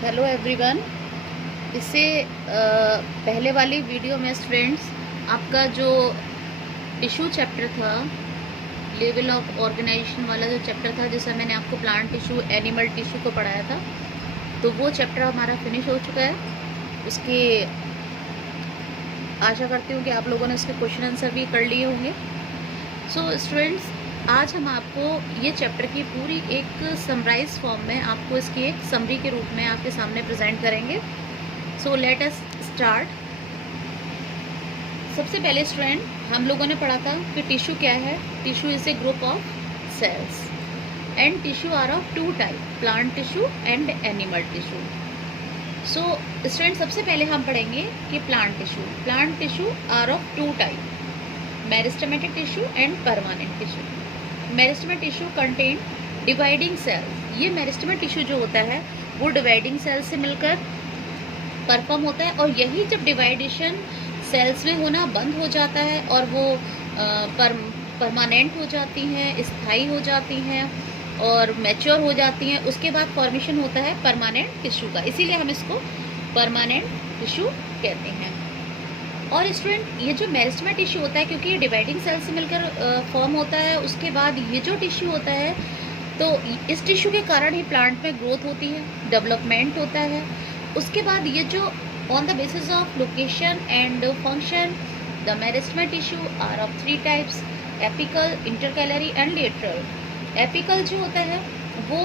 Hello everyone. इससे पहले वाली वीडियो में स्टूडेंट्स आपका जो टिश्यू चैप्टर था, लेवल ऑफ ऑर्गेनाइजेशन वाला जो चैप्टर था, जिसमें मैंने आपको प्लांट टिश्यू एनिमल टिश्यू को पढ़ाया था, तो वो चैप्टर हमारा फिनिश हो चुका है। उसके आशा करती हूँ कि आप लोगों ने उसके क्वेश्चन आंसर भी कर लिए होंगे। सो स्टूडेंट्स, आज हम आपको ये चैप्टर की पूरी एक समराइज फॉर्म में आपको इसकी एक समरी के रूप में आपके सामने प्रेजेंट करेंगे। So let us start. सबसे पहले स्टूडेंट, हम लोगों ने पढ़ा था कि टिश्यू क्या है। Tissue is a group of cells and tissue are of two type, plant tissue and animal tissue. So student, सबसे पहले हम पढ़ेंगे कि plant tissue. Plant tissue are of two type, meristematic tissue and permanent tissue. Meristematic tissue contain dividing cells. ये meristematic tissue जो होता है वो डिवाइडिंग सेल्स से मिलकर परफॉर्म होता है, और यही जब डिवाइडेशन सेल्स में होना बंद हो जाता है और वो परमानेंट हो जाती हैं, स्थायी हो जाती हैं और मैच्योर हो जाती हैं, उसके बाद फॉर्मेशन होता है परमानेंट टिश्यू का। इसीलिए हम इसको परमानेंट टिश्यू कहते हैं। और स्टूडेंट, ये जो मेरिस्टेमेटिक टिश्यू होता है, क्योंकि ये डिवाइडिंग सेल से मिलकर फॉर्म होता है, उसके बाद ये जो टिश्यू होता है, तो इस टिश्यू के कारण ही प्लांट में ग्रोथ होती है, डेवलपमेंट होता है। उसके बाद ये जो on the basis of location and function, the meristematic tissue are of three types, apical, intercalary and lateral. Apical जो होता है वो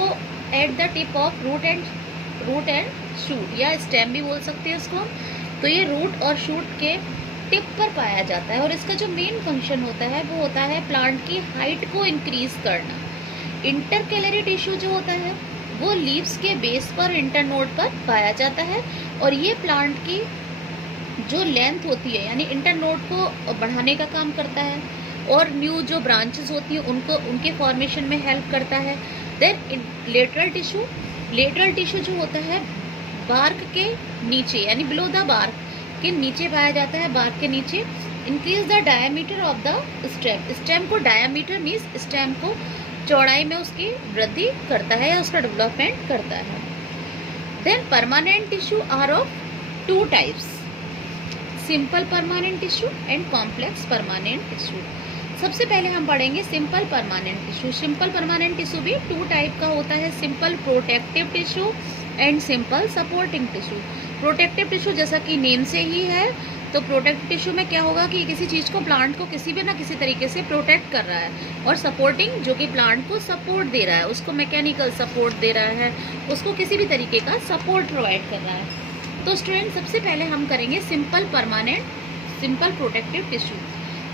at the tip of root and shoot, या स्टेम भी बोल सकते हैं इसको हम। तो ये रूट और शूट के टिप पर पाया जाता है, और इसका जो मेन फंक्शन होता है वो होता है प्लांट की हाइट को इंक्रीज करना। इंटरकैलरी टिश्यू जो होता है वो लीव्स के बेस पर, इंटरनोड पर पाया जाता है, और ये प्लांट की जो लेंथ होती है, यानी इंटरनोड को बढ़ाने का काम करता है, और न्यू जो ब्रांचेस होती हैं उनको, उनके फॉर्मेशन में हेल्प करता है। देन लेटरल टिश्यू जो होता है बार्क के नीचे, यानी बिलो द बार्क के नीचे पाया जाता है, बार्क के नीचे। Increase the diameter of the stem. Stem को डायमीटर मीन्स स्टेम को चौड़ाई में उसकी वृद्धि करता है या उसका डेवलपमेंट करता है। Then permanent tissue are of two types, simple permanent tissue and complex permanent tissue. सबसे पहले हम पढ़ेंगे simple permanent tissue. Simple permanent tissue भी टू टाइप का होता है, simple protective tissue and simple supporting tissue. Protective tissue जैसा कि नेम से ही है, तो प्रोटेक्टिव टिश्यू में क्या होगा कि किसी चीज़ को, प्लांट को किसी भी ना किसी तरीके से प्रोटेक्ट कर रहा है, और सपोर्टिंग जो कि प्लांट को सपोर्ट दे रहा है, उसको मैकेनिकल सपोर्ट दे रहा है, उसको किसी भी तरीके का सपोर्ट प्रोवाइड कर रहा है। तो स्टूडेंट, सबसे पहले हम करेंगे simple protective tissue.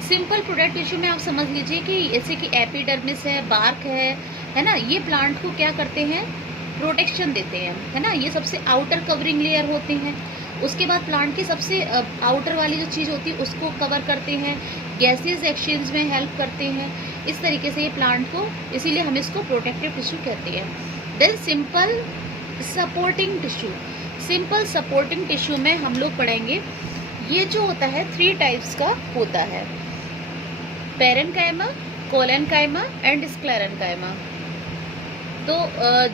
Simple protective tissue में आप समझ लीजिए कि जैसे कि एपिडर्मिस है, बार्क है ना, ये प्लांट को क्या करते हैं, प्रोटेक्शन देते हैं, है ना। ये सबसे आउटर कवरिंग लेयर होते हैं। उसके बाद प्लांट की सबसे आउटर वाली जो चीज़ होती है उसको कवर करते हैं, गैसेज एक्सचेंज में हेल्प करते हैं। इस तरीके से ये प्लांट को, इसीलिए हम इसको प्रोटेक्टिव टिश्यू कहते हैं। Then simple supporting tissue. Simple supporting tissue में हम लोग पढ़ेंगे, ये जो होता है थ्री टाइप्स का होता है, पेरेन्काइमा, कोलेन्काइमा एंड स्क्लेरेन्काइमा। तो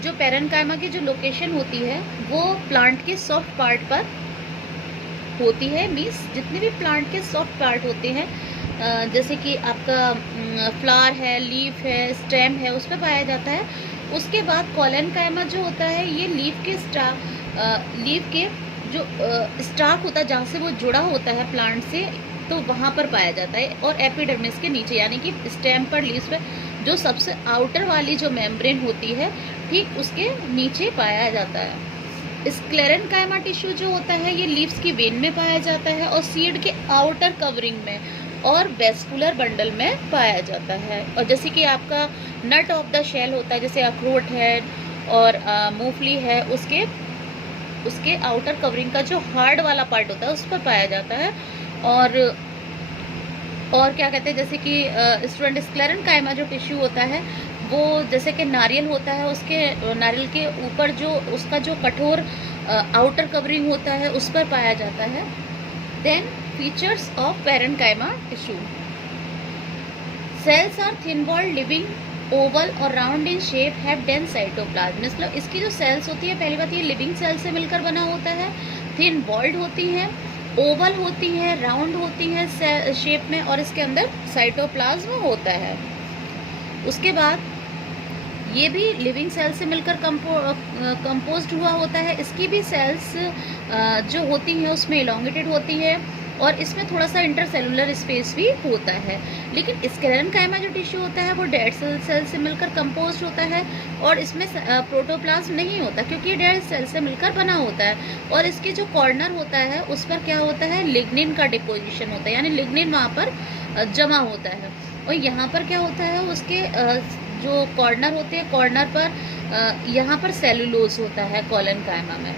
जो पेरेन्काइमा की जो लोकेशन होती है वो प्लांट के सॉफ्ट पार्ट पर होती है, मीन्स जितने भी प्लांट के सॉफ्ट पार्ट होते हैं, जैसे कि आपका फ्लावर है, लीफ है, स्टेम है, उस पर पाया जाता है। उसके बाद कोलेन्काइमा जो होता है ये लीफ के जो स्टार्क होता है, जहाँ से वो जुड़ा होता है प्लांट से, तो वहाँ पर पाया जाता है। और एपिडर्मिस के नीचे, यानी कि स्टेम पर, लीव्स पर जो सबसे आउटर वाली जो मेम्ब्रेन होती है, ठीक उसके नीचे पाया जाता है। स्क्लेरेन्काइमा टिश्यू जो होता है ये लीव्स की वेन में पाया जाता है, और सीड के आउटर कवरिंग में और वेस्कुलर बंडल में पाया जाता है। और जैसे कि आपका नट ऑफ द शेल होता है, जैसे अखरोट है और मूंगफली है, उसके आउटर कवरिंग का जो हार्ड वाला पार्ट होता है उस पर पाया जाता है। और क्या कहते हैं, जैसे कि स्टूडेंट, स्क्लेरेन्काइमा जो टिश्यू होता है वो जैसे कि नारियल होता है, उसके नारियल के ऊपर जो उसका जो कठोर आउटर कवरिंग होता है उस पर पाया जाता है। Then features of parenchyma tissue. Cells are thin walled living oval और round in shape, have dense cytoplasm. मतलब इसकी जो सेल्स होती है, पहली बात ये लिविंग सेल से मिलकर बना होता है, थिन वॉल्ड होती हैं, ओवल होती हैं, राउंड होती हैं शेप में, और इसके अंदर साइटोप्लाज्म होता है। उसके बाद ये भी लिविंग सेल से मिलकर कंपोज्ड हुआ होता है। इसकी भी सेल्स जो होती हैं उसमें इलोंगेटेड होती है, और इसमें थोड़ा सा इंटरसेलुलर स्पेस भी होता है। लेकिन स्क्लेरेन्काइमा जो टिश्यू होता है वो डेड सेल से मिलकर कंपोज्ड होता है, और इसमें प्रोटोप्लाज्म नहीं होता क्योंकि ये डेड सेल से मिलकर बना होता है। और इसके जो कॉर्नर होता है उस पर क्या होता है, लिग्निन का डिपोजिशन होता है, यानी लिग्निन वहाँ पर जमा होता है। और यहाँ पर क्या होता है, उसके जो कॉर्नर होते हैं, कॉर्नर पर यहाँ पर सेलुलोज होता है कोलेनकाइमा में।